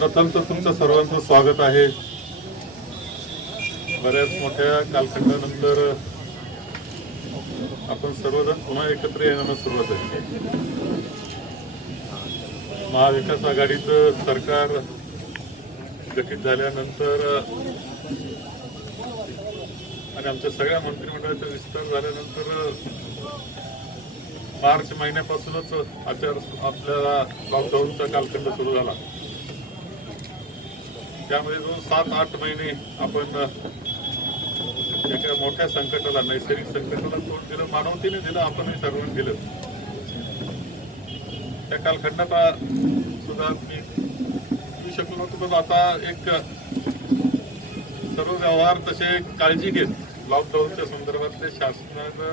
प्रथम तर तुमचं सर्वांचं स्वागत आहे. बऱ्याच मोठ्या कालखंडानंतर आपण सर्वजण पुन्हा एकत्र येण्याला सुरुवात आहे. महाविकास आघाडीचं सरकार गठीत झाल्यानंतर आणि आमच्या सगळ्या मंत्रिमंडळाचा विस्तार झाल्यानंतर मार्च महिन्यापासूनच आपल्याला लॉकडाऊनचा कालखंड सुरू झाला. त्यामध्ये जो 7-8 महिने आपण एका मोठ्या संकटाला, नैसर्गिक संकटाला तोंड दिलं, मानवतेने दिलं, आपणही सर्वांनी दिलं. त्या कालखंडात सुद्धा मी येऊ शकलो नव्हतो, पण आता एक सर्व व्यवहार तसे काळजी घेत लॉकडाऊनच्या संदर्भातले शासनानं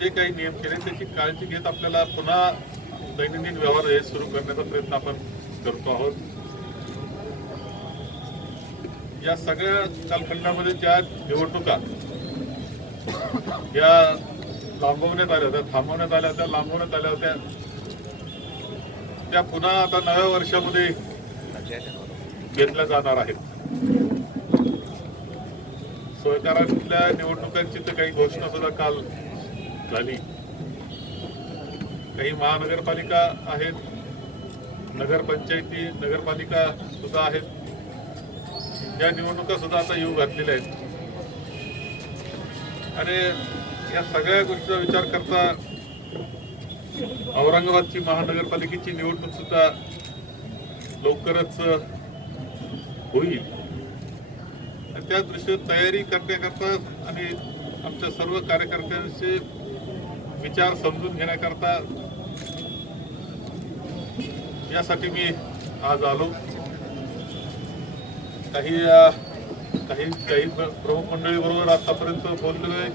जे काही नियम केले त्याची काळजी घेत आपल्याला पुन्हा दैनंदिन व्यवहार हे सुरू करण्याचा प्रयत्न आपण करतो आहोत. या सगळ्या कालखंडामध्ये ज्या निवडणुका या लांबवण्यात आल्या होत्या, थांबवण्यात आल्या होत्या, लांबवण्यात आल्या होत्या, त्या पुन्हा आता नव्या वर्षामध्ये घेतल्या जाणार आहेत. सहकारातल्या निवडणुकांची तर काही घोषणा सुद्धा काल झाली. काही महानगरपालिका आहेत, नगरपंचायती, नगरपालिका सुद्धा आहेत. या निवडणुका सुद्धा आता येऊ घातलेल्या आहेत. आणि या सगळ्या गोष्टीचा विचार करता औरंगाबादची महानगरपालिकेची निवडणूक सुद्धा लवकरच होईल. त्या दृष्टीने तयारी करण्याकरता आणि आमच्या सर्व कार्यकर्त्यांचे विचार समजून घेण्याकरता यासाठी मी आज आलो. काही प्रमुख मंडळी बरोबर आतापर्यंत बोललेलो आहे.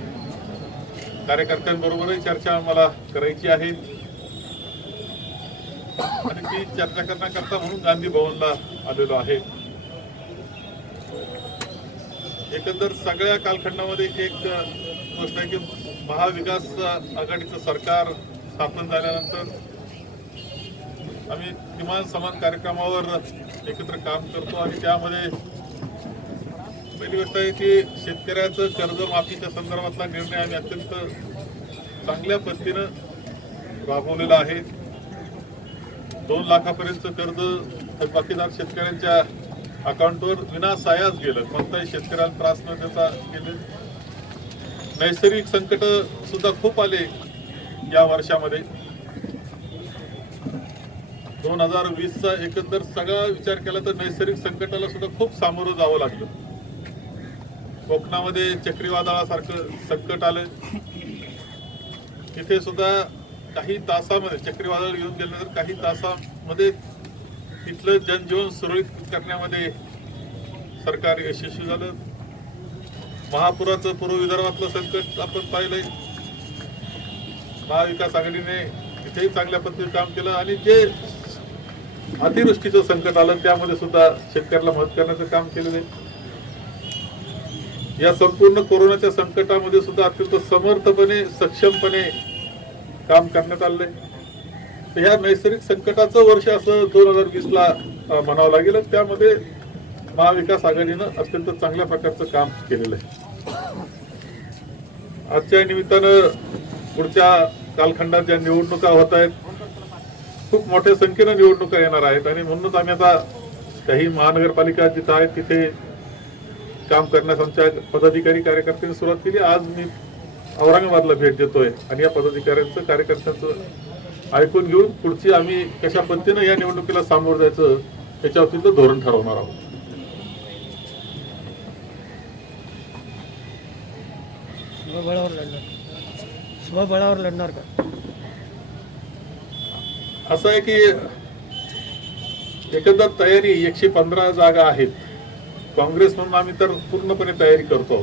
कार्यकर्त्यांबरोबरही चर्चा मला करायची आहे आणि ती चर्चा करण्याकरता म्हणून गांधी भवनला आलेलो आहे. एकंदर सगळ्या कालखंडामध्ये एक गोष्ट आहे की महाविकास आघाडीचं सरकार स्थापन झाल्यानंतर आम्ही किमान समान कार्यक्रमावर एकत्र काम करतो आणि त्यामध्ये पहिली गोष्ट आहे की शेतकऱ्याचं कर्जमाफीच्या संदर्भातला निर्णय आम्ही अत्यंत चांगल्या पद्धतीनं राबवलेला आहे. 2 लाखापर्यंत कर्ज बाकीदार शेतकऱ्यांच्या अकाउंटवर विनासायास गेलं. कोणताही शेतकऱ्याला त्रास न देता गेले. नैसर्गिक संकट सुद्धा खूप आले या वर्षामध्ये. 2020चा एकंदर सगळा विचार केला तर नैसर्गिक संकटाला सुद्धा खूप सामोरं जावं लागलं. कोकणामध्ये चक्रीवादळासारखं संकट आलं. तिथे सुद्धा काही तासामध्ये चक्रीवादळ येऊन गेल्यानंतर काही तासामध्ये तिथलं जनजीवन सुरळीत करण्यामध्ये सरकार यशस्वी झालं. महापुराचं पूर्व विदर्भातलं संकट आपण पाहिलंय. महाविकास आघाडीने तिथेही चांगल्या पद्धतीने काम केलं आणि जे अतिवृष्टीचं संकट आलं त्यामध्ये सुद्धा शेतकऱ्याला मदत करण्याचं काम केलेलं आहे. या संपूर्ण कोरोनाच्या संकटामध्ये सुद्धा अत्यंत समर्थपणे, सक्षमपणे काम करण्यात आलंय. तर ह्या नैसर्गिक संकटाचं वर्ष असं 2020ला म्हणावं लागेल. त्यामध्ये महाविकास आघाडीनं अत्यंत चांगल्या प्रकारचं काम केलेलं आहे. आजच्या निमित्तानं पुढच्या कालखंडात ज्या निवडणुका होत आहेत, खूप मोठ्या संख्येनं निवडणुका येणार आहेत आणि म्हणूनच आम्ही आता काही महानगरपालिका जिथं आहेत तिथे काम करण्यास आमच्या पदाधिकारी कार्यकर्त्यांनी सुरुवात केली. आज मी औरंगाबादला भेट देतोय आणि या पदाधिकाऱ्यांचं, कार्यकर्त्यांचं ऐकून घेऊन पुढची आम्ही कशा पद्धतीनं या निवडणुकीला सामोरं जायचं याच्यावरतीचं धोरण ठरवणार आहोत. स्वबळावर लढणार का? असं आहे की एकंदर तयारी 115 जागा आहेत. काँग्रेस म्हणून आम्ही तर पूर्णपणे तयारी करतो.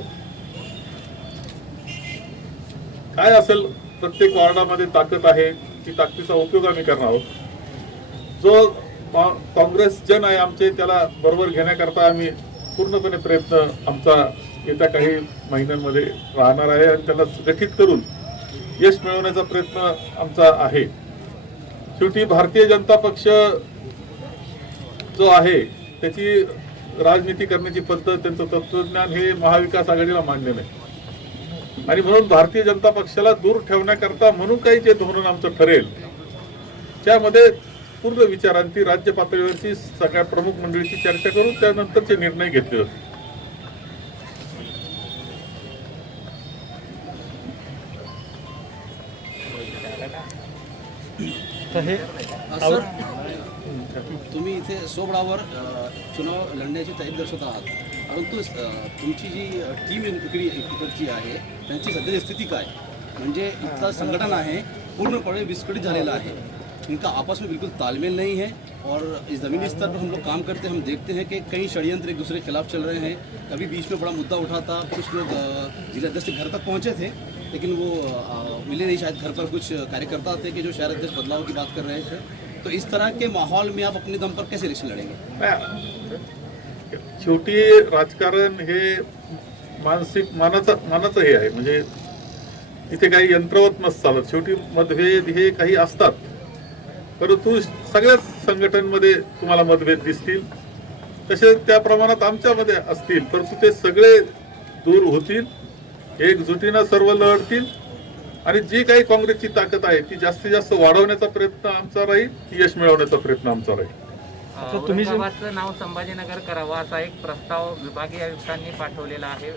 काय असेल प्रत्येक वॉर्डामध्ये ताकद आहे, ती ताकदीचा उपयोग आम्ही करणार आहोत. जो काँग्रेस जन आहे आमचे त्याला बरोबर घेण्याकरता आम्ही पूर्णपणे प्रयत्न आमचा येत्या काही महिन्यांमध्ये राहणार आहे आणि त्याला गठीत करून यश मिळवण्याचा प्रयत्न आमचा आहे. शेवटी भारतीय जनता पक्ष जो आहे त्याची राजनीती करण्याची पद्धत, त्यांचं तत्वज्ञान हे महाविकास आघाडीला मान्य नाही. आणि म्हणून भारतीय जनता पक्षाला दूर ठेवण्याकरता म्हणून काही जे धोरण आमचं ठरेल त्यामध्ये पूर्ण विचारांती राज्य पातळीवरची सगळ्या प्रमुख मंडळीची चर्चा करून त्यानंतरचे निर्णय घेतले जातील. तर हे सर, तुम्ही इथे सोबळावर चुनाव लढण्याची तयारी दर्शवत आहात, परंतु तुमची जी टीम इकडची आहे त्यांची सध्याची स्थिती काय, म्हणजे इतना संगठन आहे पूर्णपणे विस्कळीत झालेला आहे, इनका आपस में बिल्कुल तालमेल नहीं है और इस ज़मीनी स्तर पर हम लोग काम करते हैं, हम देखते हैं कि कई षड्यंत्र एक दूसरे के खिलाफ चल रहे हैं. कभी बीच में बड़ा मुद्दा उठा था, कुछ लोग जिला अध्यक्ष के घर तक पहुंचे थे लेकिन वो मिले नहीं, शायद घर पर कुछ कार्यकर्ता थे कि जो शहर अध्यक्ष बदलाव की बात कर रहे थे. तो इस तरह के माहौल में आप अपने दम पर कैसे इलेक्शन लड़ेंगे? शेवटी राजकारण हे मानसिक मानाचं हे आहे, म्हणजे इथे काही यंत्रवत नसतं चालत. शेवटी मतभेद हे काही असतात, परंतु सगळ्याच संघटनांमध्ये तुम्हाला मतभेद दिसतील, तसेच त्या प्रमाणात आमच्यामध्ये असतील, परंतु ते सगळे दूर होतील, एकजुटीनं सर्व लढतील आणि जी काही काँग्रेसची ताकद आहे ती जास्तीत जास्त वाढवण्याचा प्रयत्न आमचा राहील, यश मिळवण्याचा प्रयत्न आमचा राहील. औरंगाबादचं नाव संभाजीनगर करावं असा एक प्रस्ताव विभागीय आयुक्तांनी पाठवलेला आहे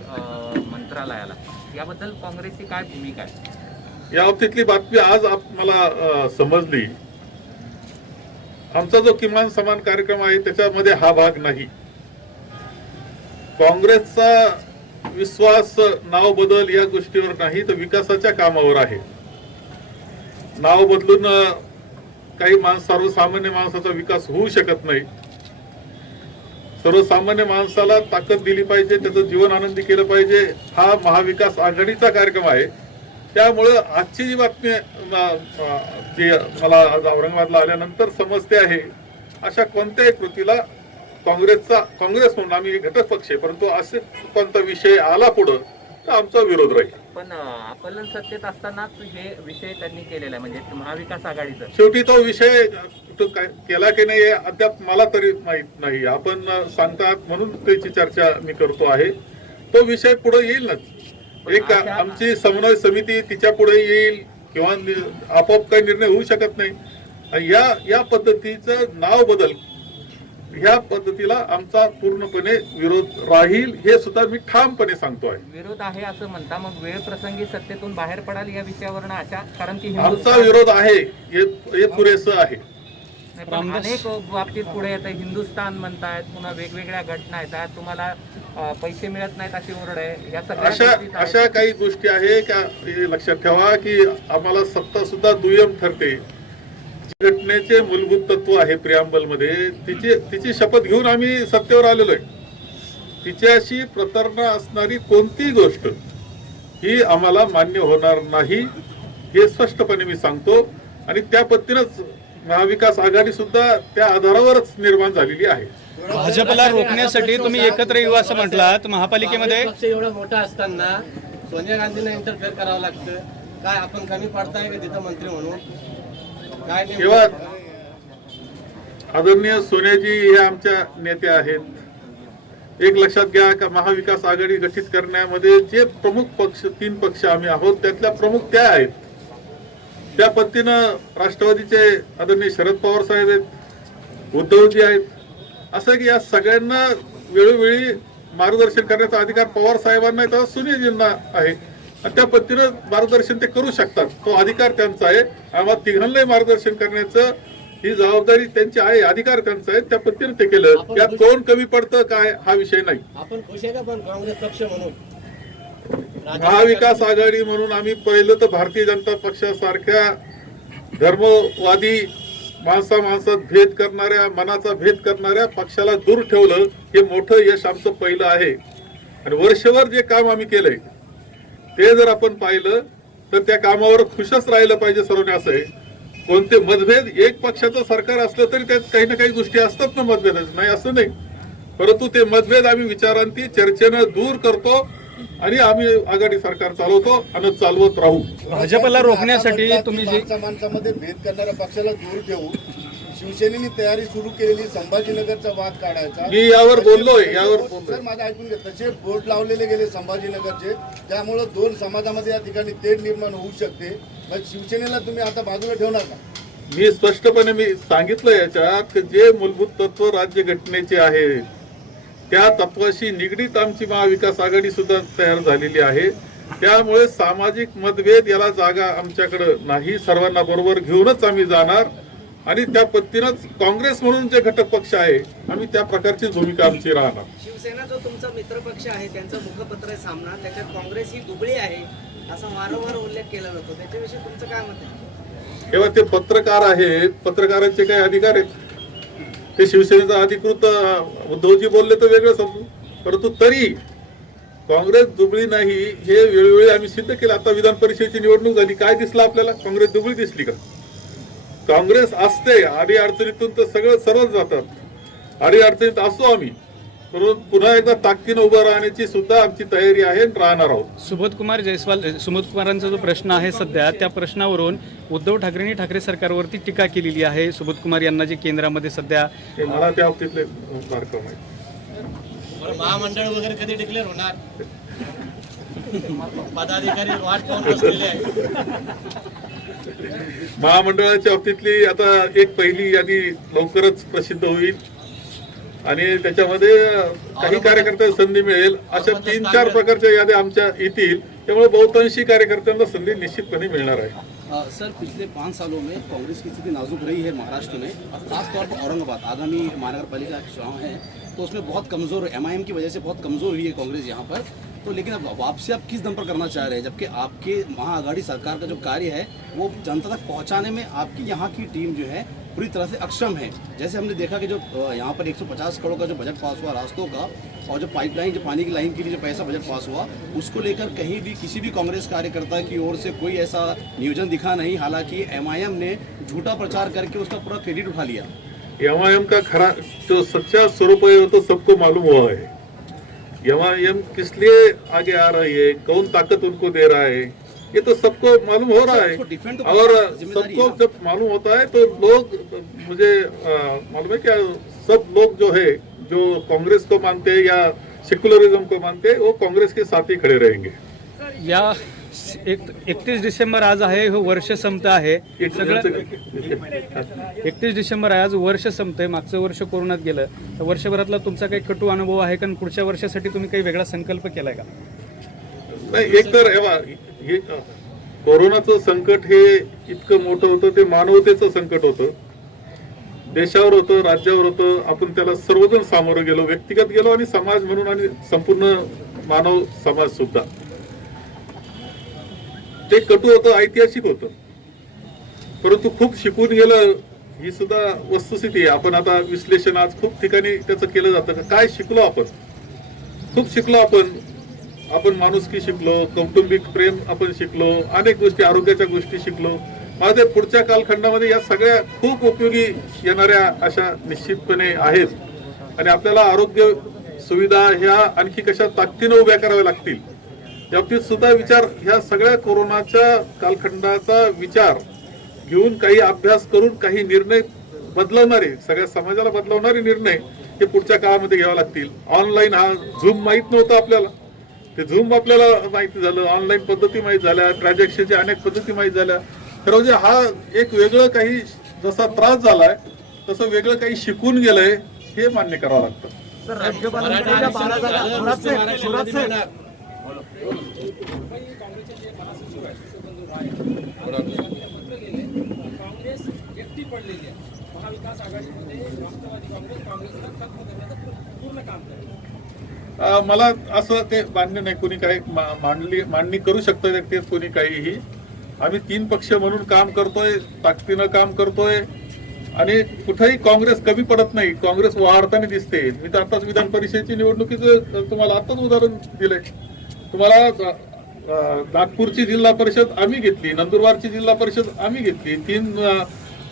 मंत्रालयाला, याबद्दल काँग्रेसची काय भूमिका आहे? या बाबतीतली बातमी आज मला समजली. आमचा जो किमान समान कार्यक्रम आहे त्याच्यामध्ये हा भाग नाही. काँग्रेसचा विश्वास नाव बदल या गोष्टीवर नाही, तर विकासाच्या कामावर आहे. नाव बदलून काही सर्वसामान्य माणसाचा विकास होऊ शकत नाही. सर्वसामान्य माणसाला ताकद दिली पाहिजे, त्याचं जीवन आनंदी केलं पाहिजे, हा महाविकास आघाडीचा कार्यक्रम आहे. त्यामुळे आजची जी बातमी जी मला आज औरंगाबादला आल्यानंतर समजते आहे, अशा कोणत्याही कृतीला काँग्रेस म्हणून आम्ही घटक पक्ष आहे, परंतु असे कोणता विषय आला पुढं तर आमचा विरोध राहील. पण आपण सत्तेत असतानाच हे विषय त्यांनी केलेला आहे, म्हणजे महाविकास आघाडीचा. शेवटी तो विषय केला की नाही अद्याप मला तरी माहित नाही. आपण सांगतात म्हणून त्याची चर्चा मी करतो आहे. तो विषय पुढे येईल ना, एक आमची समन्वय समिती तिच्या पुढे येईल किंवा आपोआप काही निर्णय होऊ शकत नाही. या पद्धतीचं नाव बदल ह्या पद्धतीला आमचा पूर्णपणे विरोध राहील, हे सुद्धा मी ठामपणे सांगतो आहे. विरोध आहे असं म्हणता, मग वेळ प्रसंगी सत्तेतून बाहेर पडाल या विषयावरनं अशा, कारण की आमचा विरोध आहे हे पुरेसं आहे. पण अनेक बाबतीत पुढे येत आहे, हिंदुस्थान म्हणतायत, पुन्हा वेगवेगळ्या घटना येतात, तुम्हाला पैसे मिळत नाहीत अशी ओरड आहे. या सगळ्या अशा काही गोष्टी आहे का लक्षात ठेवा की आम्हाला सत्ता सुद्धा दुय्यम ठरते. घटनेचे मूलभूत तत्व आहे प्रियांबल मध्ये, तिची शपथ घेऊन आम्ही सत्तेवर आलेलो आहे. तिच्याशी प्रतारणा असणारी कोणतीही गोष्ट ही आम्हाला मान्य होणार नाही, हे स्पष्टपणे मी सांगतो. आणि त्या पद्धतीनंच महाविकास आघाडी सुद्धा त्या आधारावरच निर्माण झालेली आहे. भाजपला रोखण्यासाठी तुम्ही एकत्र येऊ असं म्हटलात. महापालिकेमध्ये पक्ष एवढा मोठा असताना सोनिया गांधींना इंटरफेअर करावं लागतं, काय आपण कमी पडताय का तिथं मंत्री म्हणून? काय तेव्हा आदरणीय सोनियाजी हे आमच्या नेत्या आहेत. एक लक्षात घ्या का महाविकास आघाडी गठीत करण्यामध्ये जे प्रमुख पक्ष 3 पक्ष आम्ही आहोत त्यातल्या प्रमुख त्या आहेत. त्या पद्धतीनं राष्ट्रवादीचे आदरणीय शरद पवार साहेब आहेत, उद्धवजी आहेत. असं की या सगळ्यांना वेळोवेळी मार्गदर्शन करण्याचा अधिकार पवार साहेबांना आहे, तसंच सोनियाजींना आहे. आणि त्या पद्धतीनं मार्गदर्शन ते करू शकतात, तो अधिकार त्यांचा आहे. आम्हाला तिघांनाही मार्गदर्शन करण्याचं ही जबाबदारी त्यांची आहे, अधिकार त्यांचा आहे. त्या पद्धतीने ते केलं. यात कोण कमी पडतं काय हा विषय नाही. आपण खुश आहे का पण काँग्रेस पक्ष म्हणून? महाविकास आघाडी म्हणून आम्ही पहिलं तर भारतीय जनता पक्षासारख्या धर्मवादी माणसात भेद करणाऱ्या, मनाचा भेद करणाऱ्या पक्षाला दूर ठेवलं, हे मोठं यश आमचं पहिलं आहे. आणि वर्षभर जे काम आम्ही केलंय ते जर आपण पाहिलं तर त्या कामावर खुशच राहिलं पाहिजे सर्वांनी. असं आहे कोणते मतभेद, एक पक्षाचं सरकार असलं तरी त्यात काही ना काही गोष्टी असतात ना मतभेदाच्या, नाही असं नाही. परंतु ते मतभेद आम्ही विचारांती चर्चेनं दूर करतो आणि आम्ही आघाडी सरकार चालवतो आणि चालवत राहू. भाजपला रोखण्यासाठी तुम्ही जे माणसामध्ये भेद करणाऱ्या पक्षाला दूर ठेवू शिवसेनेने तयारी सुरू केलेली संभाजीनगरचा वाद काढायचा. मी यावर बोललोय, यावर सर बोललोय. माझं ऐकून घ्या. तसे बोर्ड लावलेले गेले संभाजीनगरचे, त्यामुळे दोन समाजामध्ये या ठिकाणी तेढ निर्माण होऊ शकते. मग शिवसेनेला तुम्ही आता बाजूला ठेवणार का? मी स्पष्टपणे मी सांगितलं याच्यात की जे मूलभूत तत्व राज्यघटनेचे आहे त्या तत्वाशी निगडीत आमची महाविकास आघाडी सुद्धा तयार झालेली आहे. त्यामुळे सामाजिक मतभेद याला जागा आमच्याकडे नाही. सर्वांना बरोबर घेऊनच आम्ही जाणार आणि त्या पद्धतीनंच काँग्रेस म्हणून जे घटक पक्ष आहे आम्ही त्या प्रकारची भूमिका आमची राहणार. शिवसेना जो तुमचा मित्रपक्ष आहे त्यांचं मुखपत्र आहे सामना, त्याच्यात काँग्रेस ही दुबळी आहे असा वारंवार उल्लेख केला जातो, त्याच्याविषयी तुमचं काय मत आहे? तेव्हा ते पत्रकार आहेत, पत्रकारांचे काही अधिकार आहेत. ते शिवसेनेचा अधिकृत उद्धवजी बोलले तर वेगळं समजू, परंतु तरी काँग्रेस दुबळी नाही हे वेळोवेळी आम्ही सिद्ध केलं. आता विधान परिषदेची निवडणूक झाली, काय दिसलं आपल्याला? काँग्रेस दुबळी दिसली का? काँग्रेस असते अडी अडचणीतून तर सर्वच जातात. अडी अडचणीत असतो आम्ही, परंतु पुन्हा एकदा ताकदीनं उभं राहण्याची सुद्धा आमची तयारी आहे आणि राहणार आहोत. सुबोधकुमार जयस्वाल, सुबोधकुमारांचा जो प्रश्न आहे सध्या, त्या प्रश्नावरून उद्धव ठाकरेंनी ठाकरे सरकारवरती टीका केलेली आहे. सुबोधकुमार यांना जे केंद्रामध्ये सध्या हे मला त्या बाबतीतले बारकाव माहिती. महामंडळ वगैरे कधी डिक्लेअर होणार? पदाधिकारी वाट पाहून बसलेले आहेत. महामंडळाच्या बाबतीतली आता एक पहिली यादी लवकरच प्रसिद्ध होईल आणि त्याच्यामध्ये काही कार्यकर्त्यांना संधी मिळेल. अशा 3-4 प्रकारच्या याद्या आमच्या येतील. त्यामुळे बहुतांशी कार्यकर्त्यांना संधी निश्चितपणे मिळणार आहे. सर, पिछले 5 सालों में कांग्रेस की स्थिति नाजुक रही है महाराष्ट्र में, और खासतौर पर औरंगाबाद आगामी महानगर पालिका के चुनाव है तो उसमें बहुत कमज़ोर, MIM की वजह से बहुत कमज़ोर हुई है कांग्रेस यहाँ पर. तो लेकिन अब वापसी आप किस दम पर करना चाह रहे हैं, जबकि आपके महाआघाड़ी सरकार का जो कार्य है वो जनता तक पहुँचाने में आपकी यहाँ की टीम जो है पूरी तरह से अक्षम है. जैसे हमने देखा कि जो यहाँ पर 150 करोड़ का जो बजट पास हुआ रास्तों का, और जो पाइपलाइन, जो पानी की लाइन के लिए जो पैसा बजट पास हुआ, उसको लेकर कहीं भी किसी भी कांग्रेस कार्यकर्ता की ओर से कोई ऐसा नियोजन दिखा नहीं. हालांकि MIM ने झूठा प्रचार करके उसका पूरा क्रेडिट उठा लिया. MIM का खरा जो सच्चा स्वरूप है वो तो सबको मालूम हुआ है. MIM किस लिए आगे आ रही है, कौन ताकत उनको दे रहा है, ये तो सबको मालूम हो रहा है. और सबको जब मालूम होता है तो लोग, मुझे मालूम है क्या, सब लोग जो है जो कांग्रेस को मानते हैं या सेक्युलरिज्म को मानते हैं वो कांग्रेस के साथ ही खड़े रहेंगे. या 31 डिसेंबर आज आहे, हे वर्ष संपत आहे. सगळं 31 डिसेंबर आहे, आज वर्ष संपतंय. मागचं वर्ष कोरोनात गेलं, तर वर्षभरातला तुमचा काही कटू अनुभव आहे का? पुढच्या वर्षासाठी तुम्ही काही वेगळा संकल्प केलाय का? नाही, एक तर हे कोरोनाचं संकट हे इतकं मोठं होतं, ते मानवतेचं संकट होतं, देशावर होतं, राज्यावर होतं. आपण त्याला सर्वजण सामोरं गेलो, व्यक्तिगत गेलो आणि समाज म्हणून आणि संपूर्ण मानव समाज सुद्धा. ते कटू होतं, ऐतिहासिक होतं, परंतु खूप शिकून गेलं ही सुद्धा वस्तुस्थिती आहे. आपण आता विश्लेषण आज खूप ठिकाणी त्याचं केलं जातं. काय शिकलो आपण? खूप शिकलो आपण माणुसकी शिकलो, कौटुंबिक प्रेम आपण शिकलो, अनेक गोष्टी, आरोग्याच्या गोष्टी शिकलो. माझ्या पुढच्या कालखंडामध्ये या सगळ्या खूप उपयोगी येणाऱ्या अशा निश्चितपणे आहेत. आणि आपल्याला आरोग्य सुविधा ह्या आणखी कशा ताकदीनं उभ्या कराव्या लागतील याबाबतीत सुद्धा विचार, ह्या सगळ्या कोरोनाच्या कालखंडाचा विचार घेऊन काही अभ्यास करून काही निर्णय बदलवणारे, सगळ्या समाजाला बदलवणारे निर्णय हे पुढच्या काळामध्ये घ्यावे लागतील. ऑनलाईन हा झूम माहीत नव्हतं आपल्याला, ते झूम आपल्याला माहिती झालं, ऑनलाईन पद्धती माहीत झाल्या, ट्रान्झॅक्शनच्या अनेक पद्धती माहीत झाल्या. तर म्हणजे हा एक वेगळं काही जसा त्रास झालाय तसं वेगळं काही शिकून गेलंय हे मान्य करावं लागतं. मला असं ते मान्य नाही, कोणी काही मांडणी करू शकतं ते कोणी काहीही. आम्ही 3 पक्ष म्हणून काम करतोय, ताकदीनं काम करतोय आणि कुठेही काँग्रेस कमी पडत नाही. काँग्रेस वाढताना दिसते. मी तर आताच विधान परिषदेची निवडणुकीचं तुम्हाला आताच उदाहरण दिलंय. तुम्हाला नागपूरची जिल्हा परिषद आम्ही घेतली, नंदुरबारची जिल्हा परिषद आम्ही घेतली, 3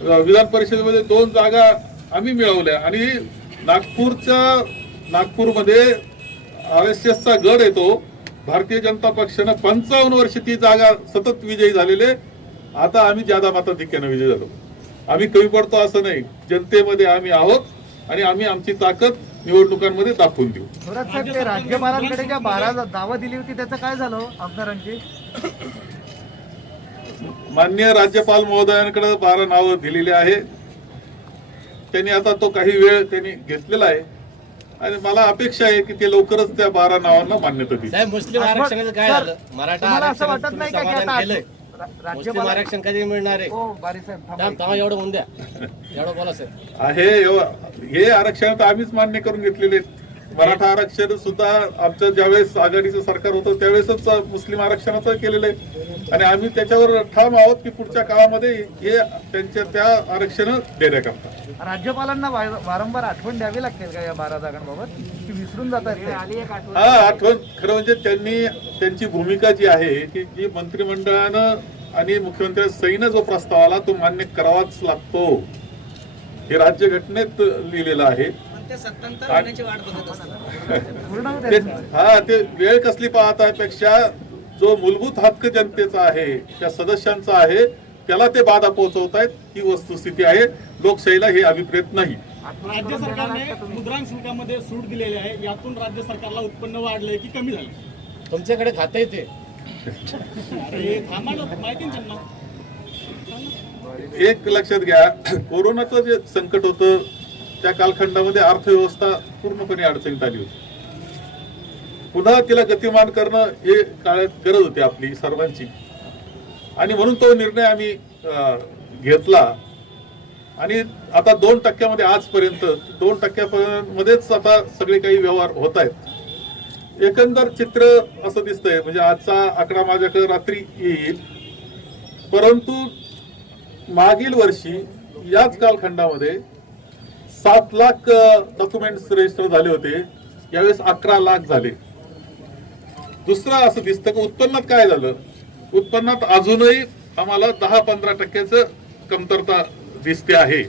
विधान परिषदेमध्ये 2 जागा आम्ही मिळवल्या आणि नागपूरमध्ये RSSचा गड येतो. भारतीय जनता पक्षानं 55 वर्ष ती जागा सतत विजयी झालेले. आता आम्ही ज्यादा मताधिक्यानं विजयी झालो. आम्ही कमी पडतो असं नाही, जनतेमध्ये आम्ही आहोत आणि आम्ही आमची ताकद निवडणुकांमध्ये दाखवून देऊ. थोरात साहेब, ते राज्यपालांकडे ज्या 12 दावा दिली होती त्याचं काय झालं आमदारांची? माननीय राज्यपाल महोदयांकडे 12 नावं दिलेली आहे. त्यांनी आता तो काही वेळ त्यांनी घेतलेला आहे आणि मला अपेक्षा आहे की ते लवकरच त्या 12 नावांना मान्यता देईल. साहेब मुस्लिम आरक्षणाचं काय झालं? मराठा तुम्हाला असं आरक्षण वाटत नाही का की समाधान आता केलंय? मुस्लिम राज्यपाल आरक्षण कधी मिळणार आहे? हो बारी साहेब थांबा. तेव्हा एवढं होऊन द्या, एवढं बोला साहेब. आहे हे आरक्षण तर आम्हीच मान्य करून घेतलेले आहेत. मराठा आरक्षण सुद्धा आमचं ज्यावेळेस आघाडीचं सरकार होतं त्यावेळेसच मुस्लिम आरक्षणाचं केलेलं आहे आणि आम्ही त्याच्यावर ठाम आहोत की पुढच्या काळामध्ये हे त्यांच्या त्या आरक्षण देण्याकरता. राज्यपालांना वारंवार आठवण द्यावी लागतील का या 12 जागांबाबत, की विसरून जातात ते? हा, आठवण खरं म्हणजे त्यांची भूमिका जी आहे की जी मंत्रिमंडळानं आणि मुख्यमंत्री सईनं जो प्रस्ताव आला तो मान्य करावाच लागतो, हे राज्यघटनेत लिहिलेलं आहे. पण ते सत्तांतर होण्याची वाट बघत असतात. पूर्ण होते. ते वेळ कसली पाहतापेक्षा जो मूलभूत हक्क जनतेचा आहे, त्या सदस्यांचा आहे, त्याला ते बाधा पोहोचवतायत ही वस्तुस्थिती आहे. लोकशाहीला हे अभिप्रेत नाही. राज्य सरकारने मुद्रांक शुल्कामध्ये सूट दिलेली आहे, यातून राज्य सरकारला उत्पन्न वाढलंय की कमी झालं? तुमच्याकडे खातं येते अरे थांबा ना, माहिती ना त्यांना. एक लक्षात घ्या, कोरोनाचं जे संकट होतं त्या कालखंडामध्ये अर्थव्यवस्था पूर्णपणे अडचणीत आली होती. पुन्हा तिला गतिमान करणं हे काळात गरज होती आपली सर्वांची आणि म्हणून तो निर्णय आम्ही घेतला आणि आता 2% आजपर्यंत 2% मध्येच आता सगळे काही व्यवहार होत आहेत. एकंदर चित्र असं दिसतंय, म्हणजे आजचा आकडा माझ्याकडे रात्री येईल, परंतु मागील वर्षी याच कालखंडामध्ये 7 लाख डॉक्युमेंट्स रजिस्टर झाले होते, यावेळेस 11 लाख झाले. दुसरं असं दिसतं की उत्पन्नात काय झालं, उत्पन्नात अजूनही आम्हाला 10-15% कमतरता दिसते आहे.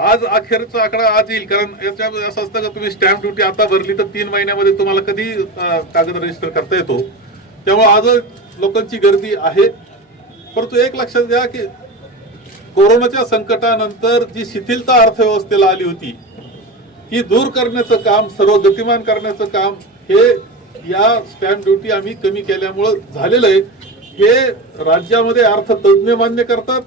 आज अखेरचा आकडा आज येईल, कारण याच्यामध्ये असं असतं का तुम्ही स्टॅम्प ड्युटी आता भरली तर 3 महिन्यामध्ये तुम्हाला कधी कागद रजिस्टर करता येतो. त्यामुळे आज लोकांची गर्दी आहे. परंतु एक लक्षात घ्या की कोरोनाच्या संकटानंतर जी शिथिलता अर्थव्यवस्थेला आली होती ही दूर करण्याचं काम, सर्व गतिमान करण्याचं काम हे या स्टॅम्प ड्युटी आम्ही कमी केल्यामुळं झालेलं आहे. हे राज्यामध्ये अर्थतज्ञ मान्य करतात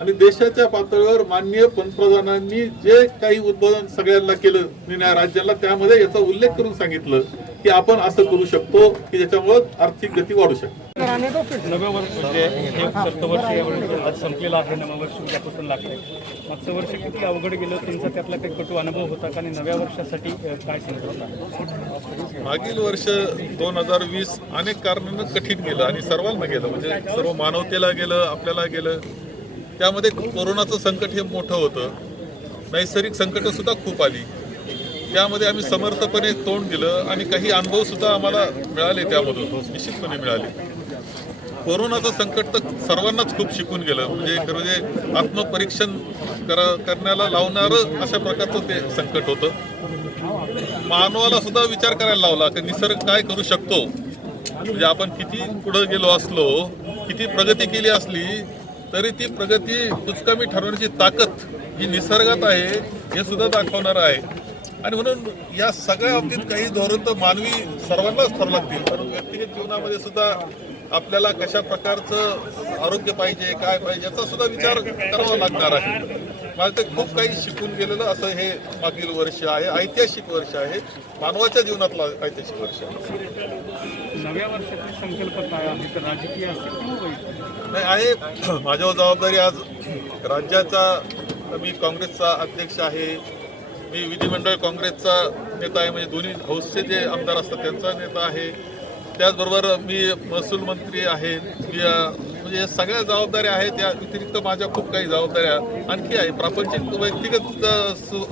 आणि देशाच्या पातळीवर माननीय पंतप्रधानांनी जे काही उद्बोधन सगळ्यांना केलं निर्णय राज्याला, त्यामध्ये याचा उल्लेख करून सांगितलं की आपण असं करू शकतो की ज्याच्यामुळे आर्थिक गती वाढू शकते. नव्या वर्ष जे हे सप्तवर्ष यावेळी आज संपलेलं आहे, नवं वर्ष उद्यापासून लागतंय. मागचं वर्ष किती अवघड गेलं, तुमचा त्यातला काही कटू अनुभव होता का आणि नव्या वर्षासाठी काय सांगता? मागील वर्ष 2020 अनेक कारणानं कठीण गेलं आणि सर्वांना गेलं, म्हणजे सर्व मानवतेला गेलं, आपल्याला गेलं. त्यामध्ये कोरोनाचं संकट हे मोठं होतं, नैसर्गिक संकटं सुद्धा खूप आली. त्यामध्ये आम्ही समर्थपणे तोंड दिलं आणि काही अनुभव सुद्धा आम्हाला मिळाले, त्यामधून निश्चितपणे मिळाले. कोरोनाचं संकट तर सर्वांनाच खूप शिकून गेलं, म्हणजे आत्मपरीक्षण करण्याला लावणारं अशा प्रकारचं ते संकट होतं. मानवाला सुद्धा विचार करायला लावला की निसर्ग काय करू शकतो, म्हणजे आपण किती पुढे गेलो असलो, किती प्रगती केली असली तरी ती प्रगती कुचकामी ठरवण्याची ताकद ही निसर्गात आहे हे सुद्धा दाखवणार आहे. आणि म्हणून या सगळ्या बाबतीत काही धोरण तर मानवी सर्वांनाच ठरवं लागतील, परंतु व्यक्तिगत जीवनामध्ये सुद्धा आपल्याला कशा प्रकारचं आरोग्य पाहिजे, काय पाहिजे याचा सुद्धा विचार करावा लागणार आहे. मला ते खूप काही शिकून गेलेलं असं हे मागील वर्ष आहे, ऐतिहासिक वर्ष आहे, मानवाच्या जीवनातलं ऐतिहासिक वर्ष आहे. नव्या वर्षाची संकल्प काय आहे, तर राजकीय असेल किंवा वैयक्तिक? नाही आहे, माझ्यावर जबाबदारी आज राज्याचा, मी काँग्रेसचा अध्यक्ष आहे, मी विधिमंडळ काँग्रेसचा नेता आहे, म्हणजे दोन्ही हाऊसचे जे आमदार असतात त्यांचा नेता आहे. त्याचबरोबर मी महसूल मंत्री आहे. म्हणजे सगळ्या जबाबदाऱ्या आहेत. त्या व्यतिरिक्त माझ्या खूप काही जबाबदाऱ्या आणखी आहे. प्रापंचिक व्यक्तिगत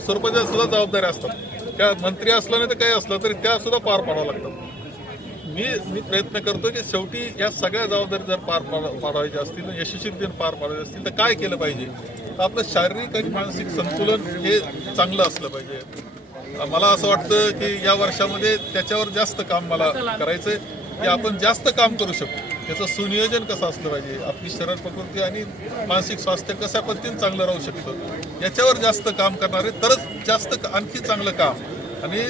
स्वरूपाच्या सुद्धा जबाबदाऱ्या असतात. त्या मंत्री असलं नाही तर काही असलं तरी त्या सुद्धा पार पाडाव्या लागतात. मी प्रयत्न करतो की शेवटी या सगळ्या जबाबदारी जर पार पाडायच्या असतील, यशस्वीरित्या पार पाडायचे असतील तर काय केलं पाहिजे, तर आपलं शारीरिक आणि मानसिक संतुलन हे चांगलं असलं पाहिजे. मला असं वाटतं की या वर्षामध्ये त्याच्यावर जास्त काम मला करायचंय की आपण जास्त काम करू शकतो. त्याचं सुनियोजन कसं असलं पाहिजे, आपली शरीर प्रकृती आणि मानसिक स्वास्थ्य कशा पद्धतीने चांगलं राहू शकतं याच्यावर जास्त काम करणारे तरच जास्त आणखी चांगलं काम. आणि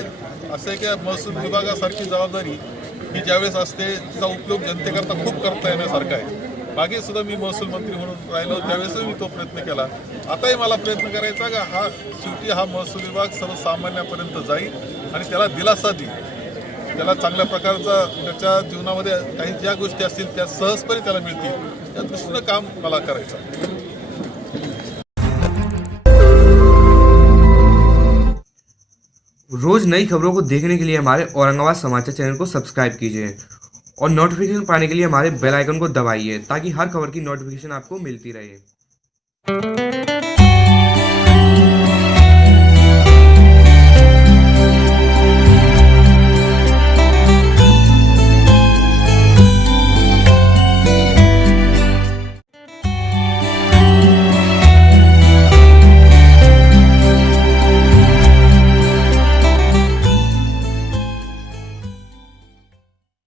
असं आहे की महसूल विभागासारखी जबाबदारी ही ज्यावेळेस असते तिचा उपयोग जनतेकरता खूप करता येण्यासारखा आहे. मागे सुद्धा मी महसूल मंत्री म्हणून राहिलो त्यावेळेसही मी तो प्रयत्न केला. आताही मला प्रयत्न करायचा का हा शेवटी हा महसूल विभाग सर्वसामान्यापर्यंत जाईल आणि त्याला दिलासा देईल, त्याला चांगल्या प्रकारचा त्याच्या जीवनामध्ये काही ज्या गोष्टी असतील त्या सहजपणे त्याला मिळतील या दृष्टीनं काम मला करायचं आहे. रोज नई खबरों को देखने के लिए हमारे औरंगाबाद समाचार चैनल को सब्सक्राइब कीजिए और नोटिफिकेशन पाने के लिए हमारे बेल आइकन को दबाइए ताकि हर खबर की नोटिफिकेशन आपको मिलती रहे।